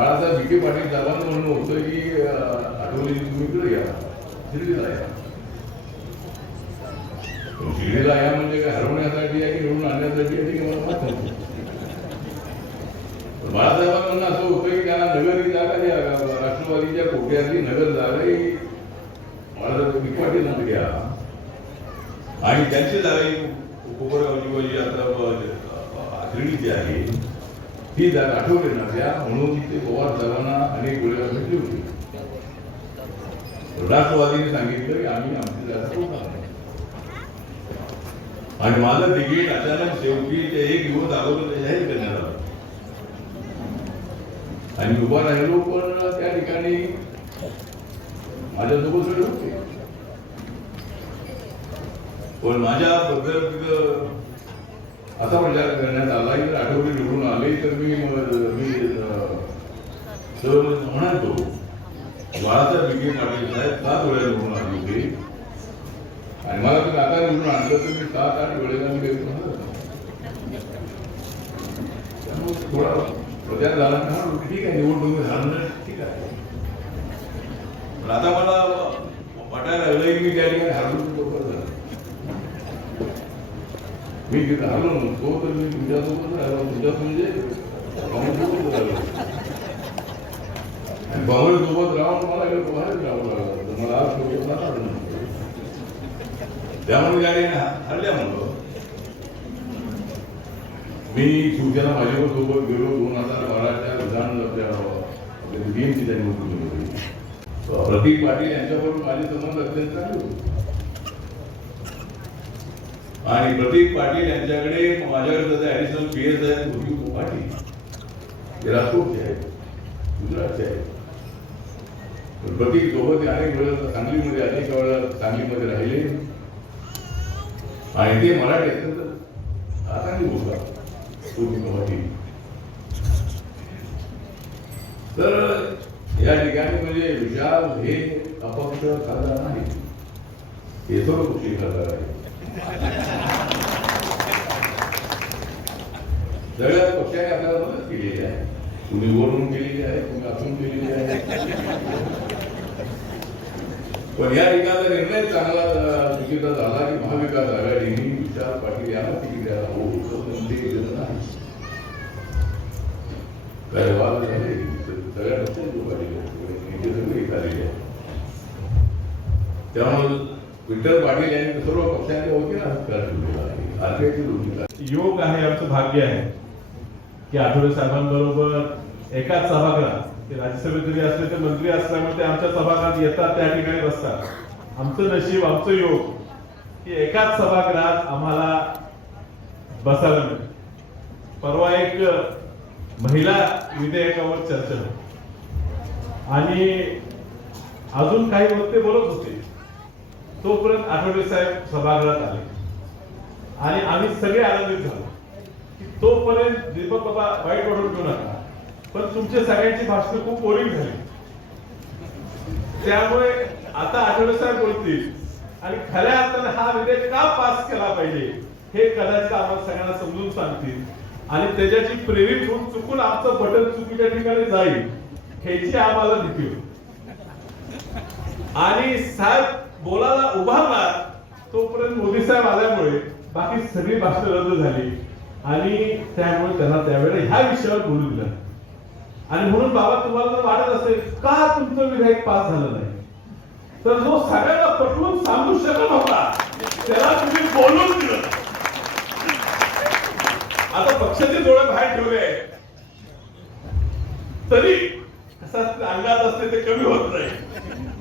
बाळासाहेब विखे पाटील साहेबांचं म्हणणं होतं की आठवले तुम्ही इकडे या, शिर्डीला या. शिर्डीला या म्हणजे काय हरवण्यासाठी आहे की निवडून आणण्यासाठी आहे की मला माहित नव्हतं. बाळासाहेबांचं म्हणणं असं होतं की त्यांना नगर ही जागा द्या, राष्ट्रवादीच्या कोट्यातली नगर जागा ही बाळासाहेब विखे पाटील यांना द्या आणि त्यांची जागा ही कोपरगावची जी आता शिर्डीची आहे ही जागा आठवले ना त्या म्हणून ते पवार साहेबांना अनेक वेळेला भेटली होती. राष्ट्रवादीने सांगितलं की आम्ही आमची जागा सोडणार नाही. आणि माझं तिकीट अचानक शेवटी ते एक दिवस अगोदर जाहीर करण्यात आलं आणि उभा राहिलो. पण त्या ठिकाणी माझ्यासोबत सगळे होते. पण माझ्याबद्दल असा विचार करण्यात आला की आठवडे निवडून आले तर मी म्हणालो बाळासाहेब विखे पाटील साहेब 7 वेळा निवडून आले होते आणि मला तुम्ही आता निवडून आणलं तर मी 7-8 वेळेला मी काही म्हणत त्यामुळे थोडा प्रचार झाला ना. ठीक आहे निवडणूक झालं ठीक आहे. पण आता मला वाटायला लागलं की मी त्या ठिकाणी हरलो बरोबर झालं. मी तिथे हरलो नव्हतो तर मी तुमच्यासोबत राहिलो. तुमच्यात म्हणजे काँग्रेससोबत राहिलो आणि काँग्रेससोबत राहून मला बाहेर राहावं लागलं. मला आज सोबत राहणार नव्हतं. त्यामुळे गाडी हरल्या म्हणतो. मी शिवसेना भाजपसोबत गेलो 2012च्या विधान बीएमसी त्यांनी निवडून होती. प्रतीक पाटील यांच्याबरोबर माझे संबंध अत्यंत चांगले होते आणि प्रतीक पाटील यांच्याकडे माझ्याकडे ऍडिशनल पीएस आहेत प्रतीक पाटील हे राजकोटचे आहेत, गुजरातचे आहेत. प्रतीक सोबत अनेक वेळेला सांगलीमध्ये अनेक वेळेला सांगलीमध्ये राहिले आणि ते मराठी अत्यंत आसानी बोलतात. तर या ठिकाणी म्हणजे विशाल हे अपक्ष खासदार नाही, हे सर्व पक्षी खासदार आहे. सगळ्या पक्षाने आपल्याला मदत केलेली आहे. तुम्ही वरून केलेली आहे, तुम्ही असून केलेली आहे. पण या ठिकाणचा निर्णय चांगला चुकीचा झाला की महाविकास आघाडीने विशाल पाटील यांना तिकीट द्यायला हवं होतं. ते दिलं नाही. काय वाद झाले सगळ्या पक्षांची पाटील सगळे झालेले आहे. त्यामुळे विठ्ठल पाटील यांनी सर्व पक्षांच्या वतीनं योग आहे, आमचं भाग्य आहे की आठवले साहेबांबरोबर एकाच सभागृहात, ते राज्यसभेत जरी असले तर मंत्री असल्यामुळे ते आमच्या सभागृहात येतात, त्या ठिकाणी बसतात. आमचं नशीब, आमचं योग की एकाच सभागृहात आम्हाला बसायला मिळतं. परवा एक महिला विधेयकावर चर्चा होती आणि अजून काही वक्ते बोलत होते. तोपर्यंत आठवले साहेब सभागृहात आले आणि आम्ही सगळे आनंदित झालो की तोपर्यंत दीपक बाबा वाईट वाटून घेऊ नका, पण तुमच्या सगळ्यांची भाषणं खूप बोरिंग झाली. त्यामुळे आता आठवले साहेब बोलतील आणि खऱ्या अर्थाने हा विधेयक का पास केला पाहिजे हे कदाचित आम्हाला सगळ्यांना समजून सांगतील आणि त्याच्याची प्रेरित होऊन चुकून आमचं बटन चुकीच्या ठिकाणी जाईल ह्याची आम्हाला भीती होती. आणि साहेब बोलायला उभारला तोपर्यंत मोदी साहेब आल्यामुळे बाकी सगळी भाषण रद्द झाली आणि त्यामुळे त्यांना त्यावेळेला ह्या विषयावर बोलू दिलं. आणि म्हणून बाबा तुम्हाला जर वाटत असेल का तुमचं विधेयक पास झालं नाही, तर जो सगळ्यांना पटवून सांगू शकत होता त्याला तुम्ही बोलून दिलं. आता पक्षाचे डोळे बाहेर ठेवले तरी कसा अंगात असते ते कमी होत नाही.